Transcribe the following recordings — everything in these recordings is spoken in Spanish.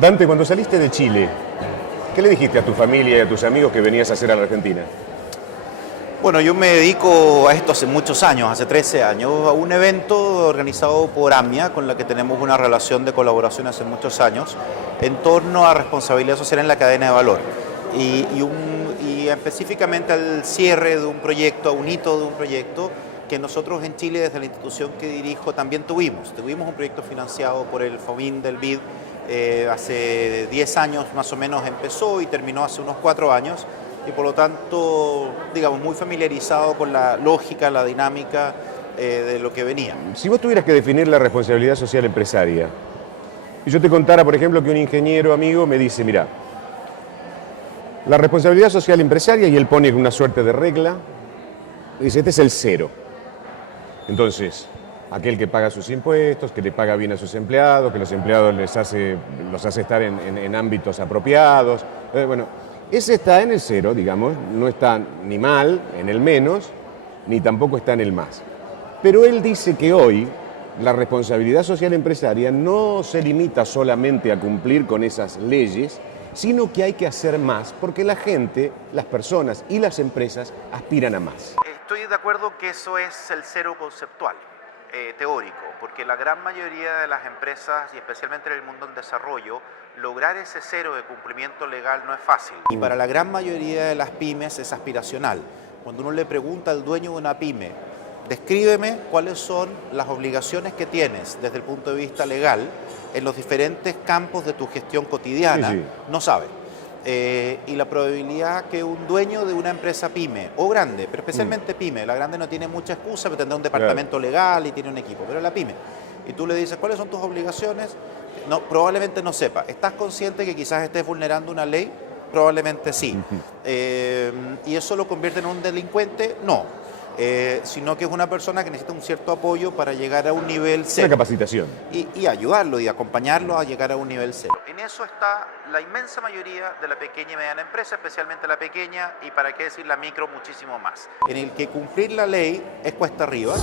Dante, cuando saliste de Chile, ¿qué le dijiste a tu familia y a tus amigos que venías a hacer a la Argentina? Bueno, yo me dedico a esto hace muchos años, hace 13 años, a un evento organizado por AMIA, con la que tenemos una relación de colaboración hace muchos años, en torno a responsabilidad social en la cadena de valor. Y específicamente al cierre de un proyecto, a un hito de un proyecto que nosotros en Chile, desde la institución que dirijo, también tuvimos. Tuvimos un proyecto financiado por el FOBIN del BID, hace 10 años más o menos empezó y terminó hace unos 4 años, y por lo tanto, digamos, muy familiarizado con la lógica, la dinámica de lo que venía. Si vos tuvieras que definir la responsabilidad social empresaria, y yo te contara, por ejemplo, que un ingeniero amigo me dice, mira, la responsabilidad social empresaria, y él pone una suerte de regla, dice, este es el 0. Entonces, aquel que paga sus impuestos, que le paga bien a sus empleados, que los empleados los hace estar en ámbitos apropiados. Bueno, ese está en el 0, digamos, no está ni mal, en el menos, ni tampoco está en el más. Pero él dice que hoy la responsabilidad social empresaria no se limita solamente a cumplir con esas leyes, sino que hay que hacer más, porque la gente, las personas y las empresas aspiran a más. Estoy de acuerdo que eso es el 0 conceptual. Teórico, porque la gran mayoría de las empresas, y especialmente en el mundo en desarrollo, lograr ese 0 de cumplimiento legal no es fácil. Y para la gran mayoría de las pymes es aspiracional. Cuando uno le pregunta al dueño de una pyme, descríbeme cuáles son las obligaciones que tienes desde el punto de vista legal en los diferentes campos de tu gestión cotidiana, sí. No sabe. Y la probabilidad que un dueño de una empresa pyme, o grande, pero especialmente pyme, la grande no tiene mucha excusa, pero tendrá un departamento legal y tiene un equipo, pero la pyme, y tú le dices, ¿cuáles son tus obligaciones? No, probablemente no sepa. ¿Estás consciente que quizás estés vulnerando una ley? Probablemente sí. ¿Y eso lo convierte en un delincuente? No. Sino que es una persona que necesita un cierto apoyo para llegar a un nivel 0. Una capacitación. Y ayudarlo y acompañarlo a llegar a un nivel 0. En eso está la inmensa mayoría de la pequeña y mediana empresa, especialmente la pequeña, y para qué decir la micro, muchísimo más. En el que cumplir la ley es cuesta arriba,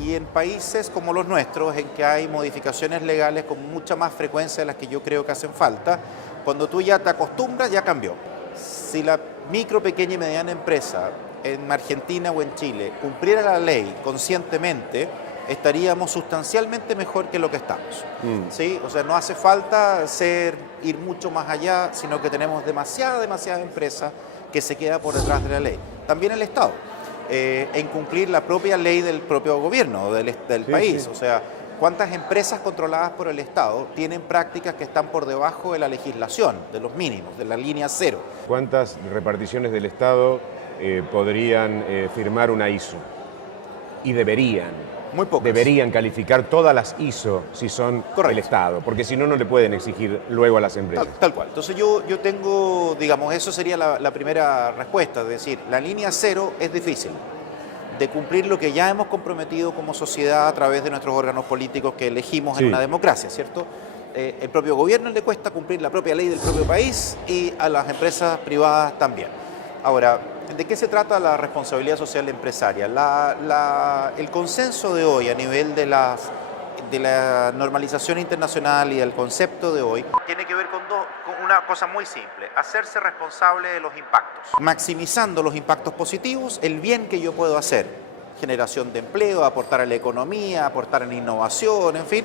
y en países como los nuestros, en que hay modificaciones legales con mucha más frecuencia de las que yo creo que hacen falta, cuando tú ya te acostumbras, ya cambió. Si la micro, pequeña y mediana empresa en Argentina o en Chile cumpliera la ley conscientemente, estaríamos sustancialmente mejor que lo que estamos. ¿Sí? O sea, no hace falta ir mucho más allá, sino que tenemos demasiadas empresas que se quedan por detrás de la ley. También el Estado, en cumplir la propia ley del propio gobierno, del país. Sí. O sea, ¿cuántas empresas controladas por el Estado tienen prácticas que están por debajo de la legislación, de los mínimos, de la línea 0? ¿Cuántas reparticiones del Estado podrían firmar una ISO? Y deberían. Muy pocas. Deberían calificar todas las ISO si son el Estado, porque si no, no le pueden exigir luego a las empresas. Tal cual. Entonces yo tengo, digamos, eso sería la primera respuesta, es decir, la línea 0 es difícil de cumplir lo que ya hemos comprometido como sociedad a través de nuestros órganos políticos que elegimos en una democracia, ¿cierto? El propio gobierno le cuesta cumplir la propia ley del propio país, y a las empresas privadas también. Ahora, ¿de qué se trata la responsabilidad social empresaria? El consenso de hoy a nivel de la normalización internacional y el concepto de hoy tiene que ver con una cosa muy simple: hacerse responsable de los impactos. Maximizando los impactos positivos, el bien que yo puedo hacer, generación de empleo, aportar a la economía, aportar en innovación, en fin,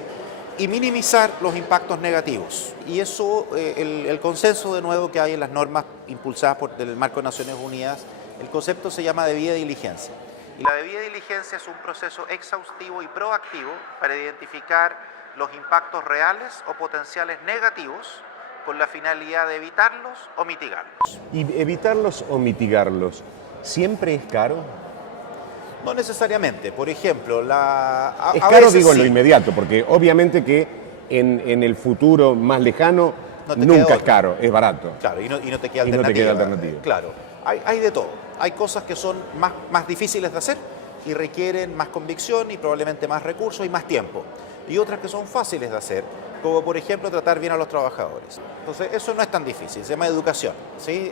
y minimizar los impactos negativos. Y eso, el consenso de nuevo que hay en las normas impulsadas por el marco de Naciones Unidas, el concepto se llama debida diligencia. Y la debida diligencia es un proceso exhaustivo y proactivo para identificar los impactos reales o potenciales negativos con la finalidad de evitarlos o mitigarlos. ¿Y evitarlos o mitigarlos siempre es caro? No necesariamente. Por ejemplo, es caro, digo, en lo inmediato, porque obviamente que en el futuro más lejano nunca es caro, es barato. Claro, y no te queda alternativa. Claro, hay de todo. Hay cosas que son más difíciles de hacer y requieren más convicción y probablemente más recursos y más tiempo. Y otras que son fáciles de hacer, como por ejemplo tratar bien a los trabajadores. Entonces eso no es tan difícil, se llama educación, ¿sí?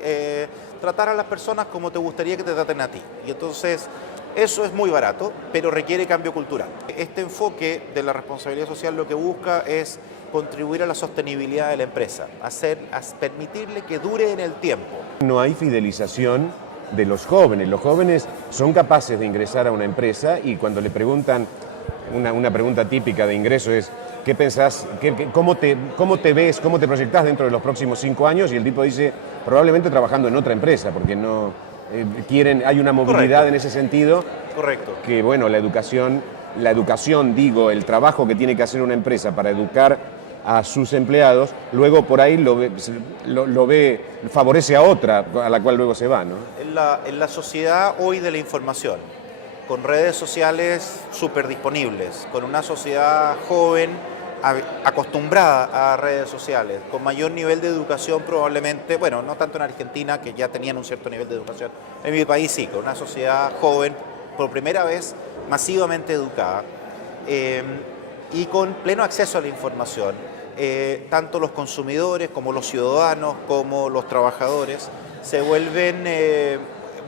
Tratar a las personas como te gustaría que te traten a ti. Y entonces eso es muy barato, pero requiere cambio cultural. Este enfoque de la responsabilidad social lo que busca es contribuir a la sostenibilidad de la empresa, permitirle que dure en el tiempo. No hay fidelización de los jóvenes son capaces de ingresar a una empresa y cuando le preguntan, una pregunta típica de ingreso es ¿qué pensás, cómo te ves, cómo te proyectás dentro de los próximos 5 años? Y el tipo dice, probablemente trabajando en otra empresa, porque no hay una movilidad. Correcto. En ese sentido. Correcto. Que bueno, la educación, el trabajo que tiene que hacer una empresa para educar a sus empleados, luego por ahí lo ve, favorece a otra, a la cual luego se va, ¿no? En la sociedad hoy de la información, con redes sociales súper disponibles, con una sociedad joven acostumbrada a redes sociales, con mayor nivel de educación probablemente, bueno, no tanto en Argentina, que ya tenían un cierto nivel de educación, en mi país sí, con una sociedad joven, por primera vez masivamente educada, y con pleno acceso a la información, tanto los consumidores como los ciudadanos, como los trabajadores, se vuelven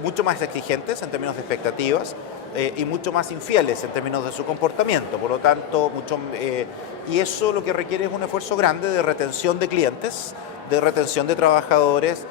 mucho más exigentes en términos de expectativas y mucho más infieles en términos de su comportamiento. Por lo tanto, y eso lo que requiere es un esfuerzo grande de retención de clientes, de retención de trabajadores.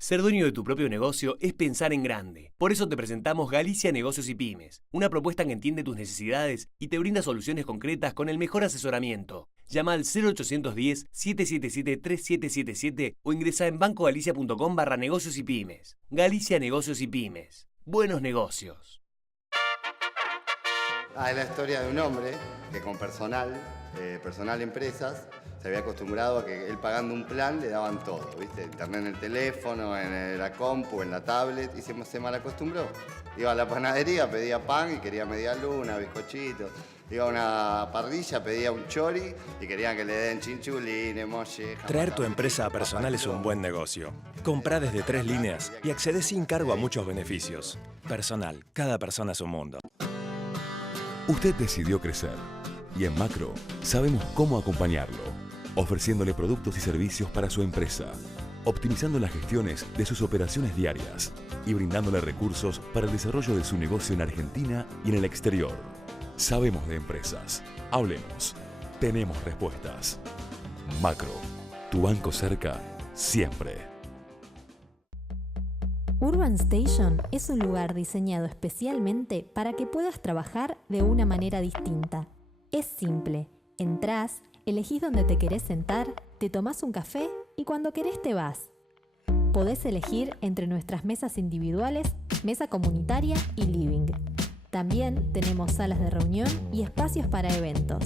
Ser dueño de tu propio negocio es pensar en grande. Por eso te presentamos Galicia Negocios y Pymes, una propuesta que entiende tus necesidades y te brinda soluciones concretas con el mejor asesoramiento. Llama al 0810-777-3777 o ingresa en bancogalicia.com/negocios y pymes. Galicia Negocios y Pymes. Buenos negocios. Es la historia de un hombre que con personal empresas, se había acostumbrado a que él pagando un plan le daban todo, ¿viste? Internet en el teléfono, en la compu, en la tablet, y se mal acostumbró. Iba a la panadería, pedía pan y quería media luna, bizcochitos. Iba a una parrilla, pedía un chori y querían que le den chinchulines, molleja. Traer tu empresa a Personal es un buen negocio. Comprá desde 3 líneas y accedés sin cargo a muchos beneficios. Personal, cada persona es un mundo. Usted decidió crecer y en Macro sabemos cómo acompañarlo, ofreciéndole productos y servicios para su empresa, optimizando las gestiones de sus operaciones diarias y brindándole recursos para el desarrollo de su negocio en Argentina y en el exterior. Sabemos de empresas. Hablemos. Tenemos respuestas. Macro, tu banco cerca siempre. Urban Station es un lugar diseñado especialmente para que puedas trabajar de una manera distinta. Es simple. Entrás, elegís dónde te querés sentar, te tomás un café y cuando querés te vas. Podés elegir entre nuestras mesas individuales, mesa comunitaria y living. También tenemos salas de reunión y espacios para eventos.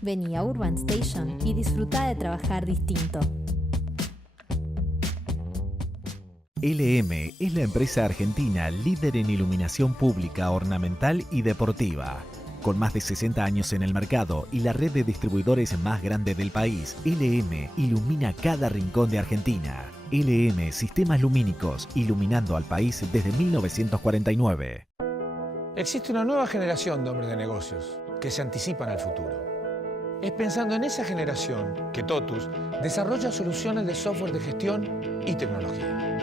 Vení a Urban Station y disfrutá de trabajar distinto. LM es la empresa argentina líder en iluminación pública, ornamental y deportiva. Con más de 60 años en el mercado y la red de distribuidores más grande del país, LM ilumina cada rincón de Argentina. LM Sistemas Lumínicos, iluminando al país desde 1949. Existe una nueva generación de hombres de negocios que se anticipan al futuro. Es pensando en esa generación que TOTUS desarrolla soluciones de software de gestión y tecnología.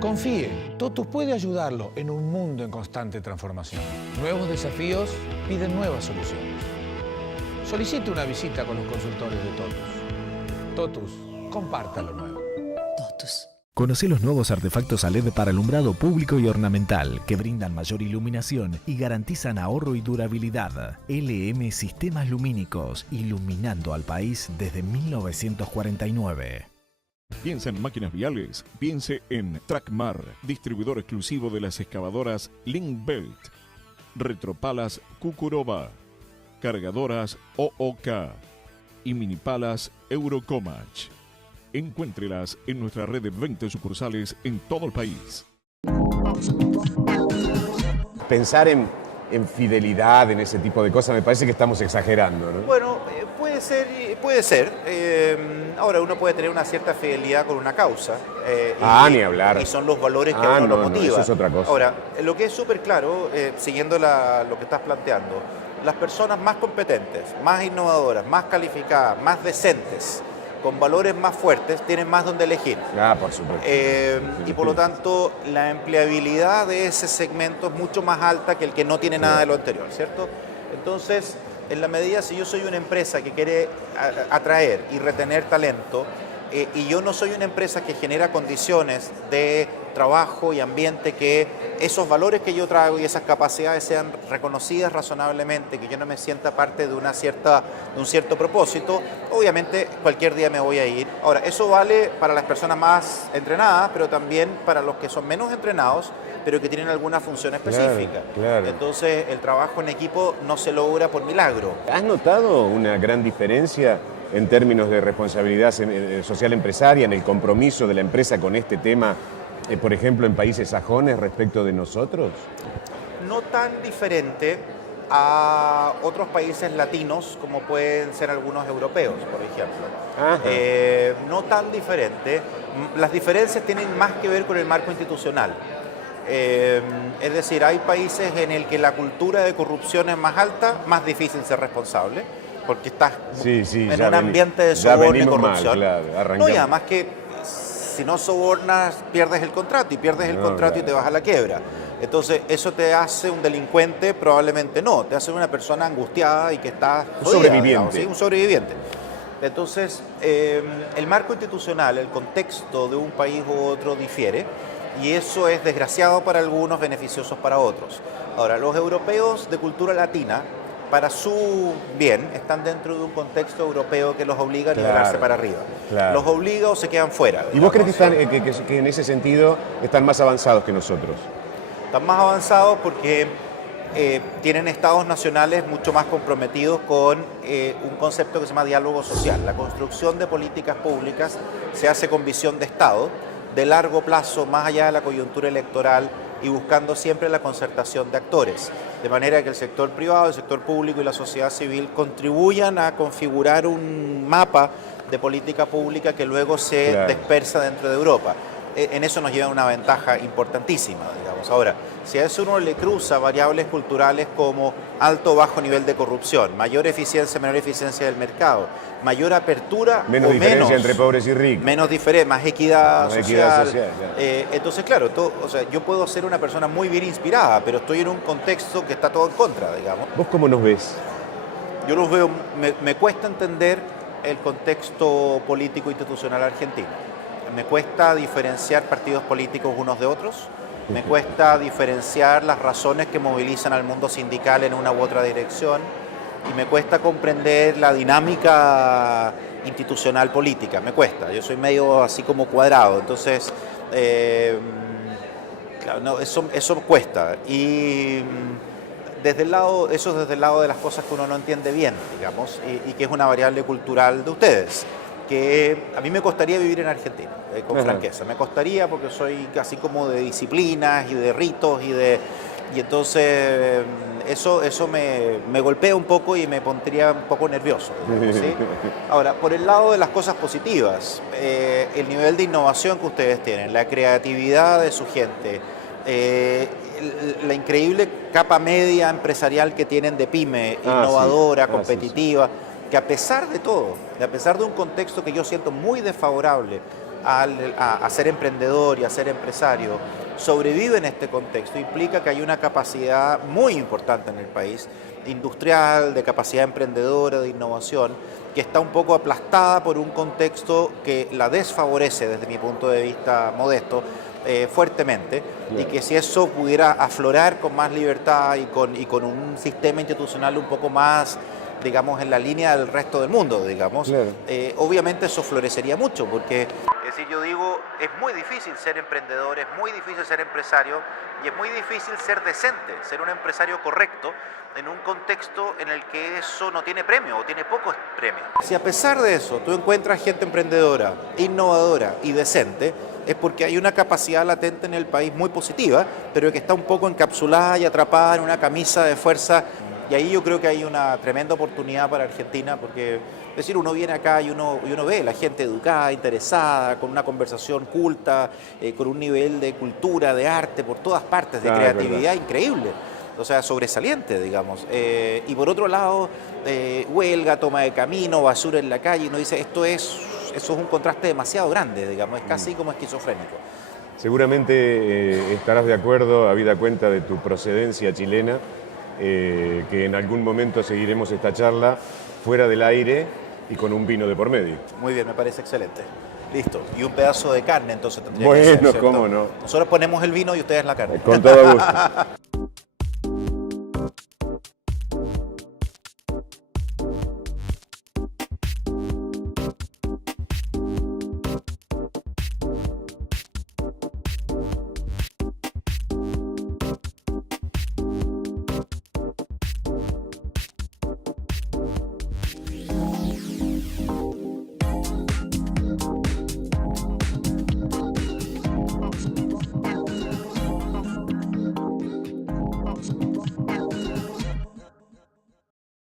Confíe, TOTUS puede ayudarlo en un mundo en constante transformación. Nuevos desafíos piden nuevas soluciones. Solicite una visita con los consultores de TOTUS. TOTUS, comparta lo nuevo. TOTUS. Conoce los nuevos artefactos a LED para alumbrado público y ornamental que brindan mayor iluminación y garantizan ahorro y durabilidad. LM Sistemas Lumínicos, iluminando al país desde 1949. Piensa en máquinas viales, piense en Trackmar, distribuidor exclusivo de las excavadoras Link-Belt, retropalas Cucuroba, cargadoras OOK y minipalas Eurocomach. Encuéntrelas en nuestra red de 20 sucursales en todo el país. Pensar en en fidelidad, en ese tipo de cosas, me parece que estamos exagerando, ¿no? Bueno, puede ser. Ahora uno puede tener una cierta fidelidad con una causa. Ni hablar. Y son los valores que a uno lo motiva. No, eso es otra cosa. Ahora, lo que es súper claro, siguiendo lo que estás planteando, las personas más competentes, más innovadoras, más calificadas, más decentes, con valores más fuertes, tienen más donde elegir. Por supuesto. Y por lo tanto, la empleabilidad de ese segmento es mucho más alta que el que no tiene nada de lo anterior, ¿cierto? Entonces, en la medida, si yo soy una empresa que quiere atraer y retener talento, y yo no soy una empresa que genera condiciones de trabajo y ambiente que esos valores que yo traigo y esas capacidades sean reconocidas razonablemente, que yo no me sienta parte de un cierto propósito, obviamente cualquier día me voy a ir. Ahora, eso vale para las personas más entrenadas, pero también para los que son menos entrenados, pero que tienen alguna función específica. Claro. Entonces, el trabajo en equipo no se logra por milagro. ¿Has notado una gran diferencia en términos de responsabilidad social empresaria, en el compromiso de la empresa con este tema, por ejemplo, en países sajones respecto de nosotros? No tan diferente a otros países latinos como pueden ser algunos europeos, por ejemplo. No tan diferente. Las diferencias tienen más que ver con el marco institucional. Es decir, hay países en el que la cultura de corrupción es más alta, más difícil ser responsable, porque estás en un ambiente de soborno y corrupción. No, y además que si no sobornas, pierdes el contrato, y pierdes el contrato y te vas a la quiebra. Entonces, ¿eso te hace un delincuente? Probablemente no, te hace una persona angustiada y que está jodida, sobreviviente. Digamos, ¿sí? Un sobreviviente. Entonces, el marco institucional, el contexto de un país u otro difiere, y eso es desgraciado para algunos, beneficioso para otros. Ahora, los europeos de cultura latina, para su bien, están dentro de un contexto europeo que los obliga a nivelarse para arriba. Los obliga o se quedan fuera. ¿Y vos crees que en ese sentido están más avanzados que nosotros? Están más avanzados porque tienen estados nacionales mucho más comprometidos con un concepto que se llama diálogo social. La construcción de políticas públicas se hace con visión de Estado, de largo plazo, más allá de la coyuntura electoral, y buscando siempre la concertación de actores, de manera que el sector privado, el sector público y la sociedad civil contribuyan a configurar un mapa de política pública que luego se dispersa dentro de Europa. En eso nos lleva una ventaja importantísima, digamos. Ahora, si a eso uno le cruza variables culturales como alto o bajo nivel de corrupción, mayor eficiencia, menor eficiencia del mercado, mayor apertura menos diferencia entre pobres y ricos, menos diferencia, más equidad social. Entonces, claro, yo puedo ser una persona muy bien inspirada, pero estoy en un contexto que está todo en contra, digamos. ¿Vos cómo nos ves? Yo los veo, me cuesta entender el contexto político institucional argentino. Me cuesta diferenciar partidos políticos unos de otros, me cuesta diferenciar las razones que movilizan al mundo sindical en una u otra dirección, y me cuesta comprender la dinámica institucional política, me cuesta. Yo soy medio así como cuadrado, entonces claro, no, eso cuesta. Y desde el lado de las cosas que uno no entiende bien, digamos, y que es una variable cultural de ustedes, que a mí me costaría vivir en Argentina, con franqueza. Me costaría porque soy casi como de disciplinas y de ritos y entonces eso me golpea un poco y me pondría un poco nervioso, digamos, ¿sí? Ahora, por el lado de las cosas positivas, el nivel de innovación que ustedes tienen, la creatividad de su gente, la increíble capa media empresarial que tienen de pyme, innovadora, competitiva, que a pesar de todo, a pesar de un contexto que yo siento muy desfavorable a ser emprendedor y a ser empresario, sobrevive en este contexto, implica que hay una capacidad muy importante en el país, industrial, de capacidad emprendedora, de innovación, que está un poco aplastada por un contexto que la desfavorece desde mi punto de vista modesto, fuertemente, y que si eso pudiera aflorar con más libertad y con un sistema institucional un poco más, digamos, en la línea del resto del mundo, digamos, obviamente eso florecería mucho, porque, es decir, yo digo, es muy difícil ser emprendedor, es muy difícil ser empresario, y es muy difícil ser decente, ser un empresario correcto, en un contexto en el que eso no tiene premio, o tiene pocos premios. Si a pesar de eso tú encuentras gente emprendedora, innovadora y decente, es porque hay una capacidad latente en el país muy positiva, pero que está un poco encapsulada y atrapada en una camisa de fuerza. Y ahí yo creo que hay una tremenda oportunidad para Argentina, porque es decir, uno viene acá y uno ve la gente educada, interesada, con una conversación culta, con un nivel de cultura, de arte por todas partes, de creatividad increíble. O sea, sobresaliente, digamos. Y por otro lado, huelga, toma de camino, basura en la calle, y uno dice, eso es un contraste demasiado grande, digamos, es casi como esquizofrénico. Seguramente estarás de acuerdo, habida cuenta de tu procedencia chilena, que en algún momento seguiremos esta charla fuera del aire y con un vino de por medio. Muy bien, me parece excelente. Listo. Y un pedazo de carne, entonces tendría que ser, bueno, ¿cierto? cómo no. Nosotros ponemos el vino y ustedes la carne. Con todo gusto.